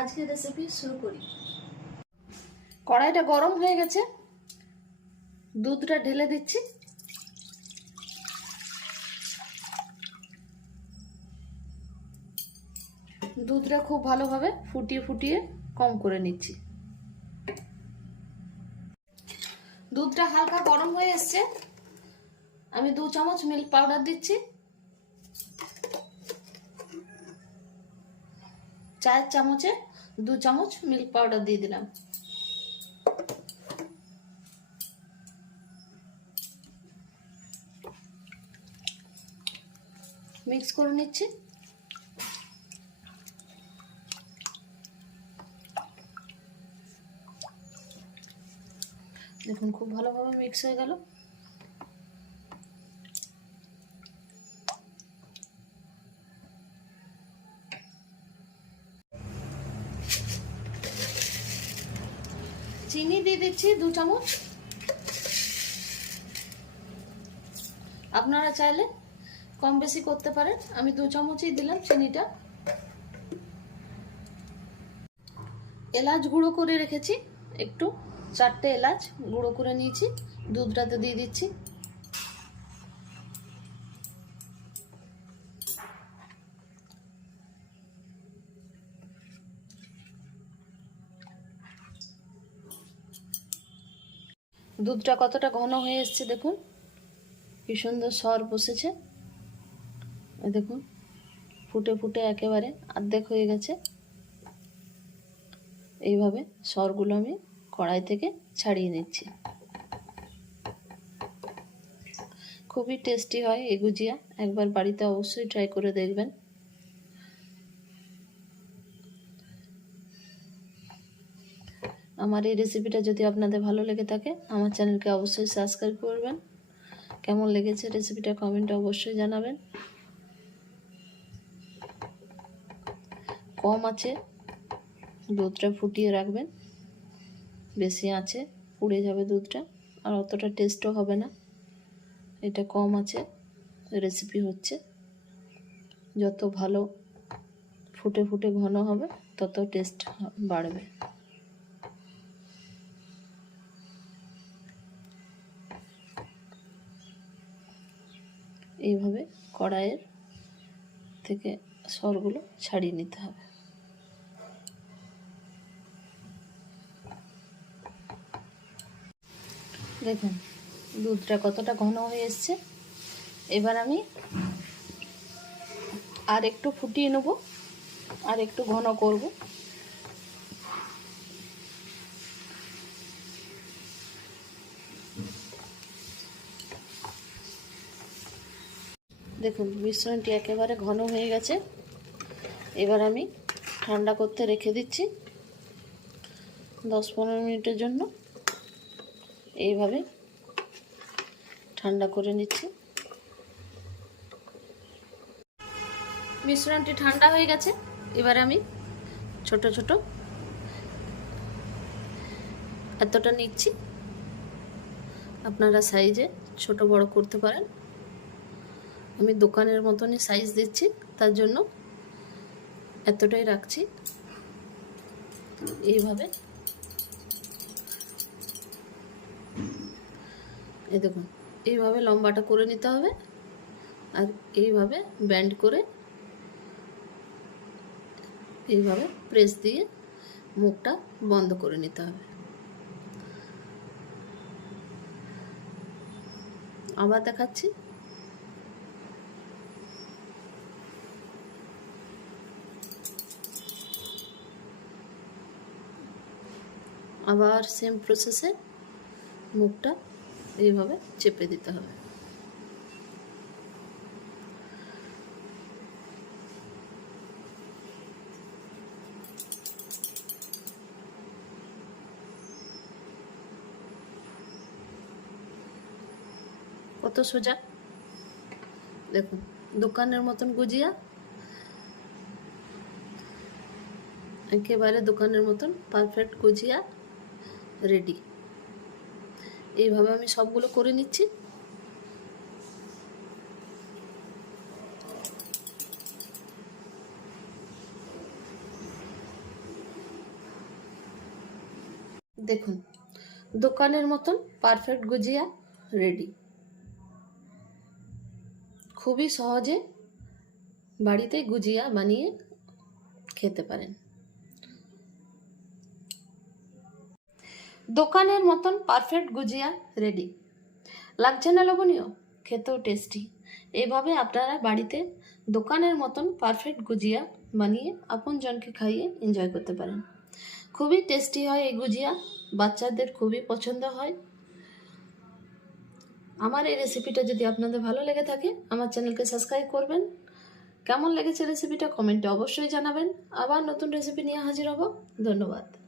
আজকের রেসিপি শুরু করি। কড়াইটা গরম হয়ে গেছে। দুধটা ঢেলে দিচ্ছি। দুধটা খুব ভালোভাবে ফুটিয়ে ফুটিয়ে কম করে নিচ্ছি। দুধটা হালকা গরম হয়ে এসছে। আমি দু চামচ মিল্ক পাউডার দিচ্ছি। চায়ের চামচে দু চামচ মিল্ক পাউডার দিয়ে দিলাম। মিক্স করে নিচ্ছি। দেখুন, খুব ভালোভাবে মিক্স হয়ে গেল। দিয়ে দিচ্ছি দু চামচ। আপনারা চাইলে কম বেশি করতে পারেন। আমি দু চামচই দিলাম চিনিটা। এলাচ গুঁড়ো করে রেখেছি। একটু, চারটে এলাচ গুঁড়ো করে নিয়েছি। দুধটাতে দিয়ে দিচ্ছি। দুধটা কতটা ঘন হয়ে এসছে দেখুন। কি সুন্দর সর বসেছে। দেখুন, ফুটে ফুটে একেবারে আর্ধেক হয়ে গেছে। এইভাবে সরগুলো আমি কড়াই থেকে ছাড়িয়ে নিচ্ছি। খুবই টেস্টি হয় এই গুজিয়া একবার বাড়িতে অবশ্যই ট্রাই করে দেখবেন। আমার এই রেসিপিটা যদি আপনাদের ভালো লেগে থাকে, আমার চ্যানেলকে অবশ্যই সাবস্ক্রাইব করবেন। কেমন লেগেছে রেসিপিটা কমেন্টে অবশ্যই জানাবেন। কম আছে, দুধটা ফুটিয়ে রাখবেন। বেশি আছে, পুড়ে যাবে দুধটা, আর অতটা টেস্টও হবে না। এটা কম আছে রেসিপি হচ্ছে। যত ভালো ফুটে ফুটে ঘন হবে, তত টেস্ট বাড়বে। এইভাবে কড়াইয়ের থেকে সরগুলো ছাড়িয়ে নিতে হবে। দেখুন, দুধটা কতটা ঘন হয়ে এসছে। এবার আমি আর একটু ফুটিয়ে নেব, আর একটু ঘন করব। দেখুন, মিশ্রণটি একেবারে ঘন হয়ে গেছে। এবার আমি ঠান্ডা করতে রেখে দিচ্ছি দশ পনেরো মিনিটের জন্য। এইভাবে ঠান্ডা করে নিচ্ছি। মিশ্রণটি ঠান্ডা হয়ে গেছে। এবার আমি ছোট ছোট এতটা নিচ্ছি। আপনারা সাইজে ছোট বড় করতে পারেন। আমি দোকানের মতনই সাইজ দিচ্ছি, তার জন্য এতটাই রাখছি। এইভাবে। এই দেখুন, এইভাবে লম্বাটা করে নিতে হবে আর এইভাবে ব্যান্ড করে এইভাবে প্রেস দিয়ে মুখটা বন্ধ করে নিতে হবে। আবার দেখাচ্ছি। আবার সেম প্রসেসে মুখটা এইভাবে চেপে দিতে হবে। কত সোজা? দেখুন, দোকানের মতন গুজিয়া। একেবারে দোকানের মতন পারফেক্ট গুজিয়া। রেডি এইভাবে আমি সবগুলো করে নিচ্ছি। দেখুন, দোকানের মতন পারফেক্ট গুজিয়া রেডি খুবই সহজে বাড়িতে গুজিয়া বানিয়ে খেতে পারেন। দোকানের মতন পারফেক্ট গুজিয়া রেডি লাগছে না লবণীয় খেতেও টেস্টি এভাবে আপনারা বাড়িতে দোকানের মতন পারফেক্ট গুজিয়া বানিয়ে আপনজনকে খাইয়ে এনজয় করতে পারেন। খুবই টেস্টি হয় এই গুজিয়া, বাচ্চাদের খুবই পছন্দ হয়। আমার এই রেসিপিটা যদি আপনাদের ভালো লেগে থাকে, আমার চ্যানেলকে সাবস্ক্রাইব করবেন। কেমন লেগেছে রেসিপিটা কমেন্টে অবশ্যই জানাবেন। আবার নতুন রেসিপি নিয়ে হাজির হব। ধন্যবাদ।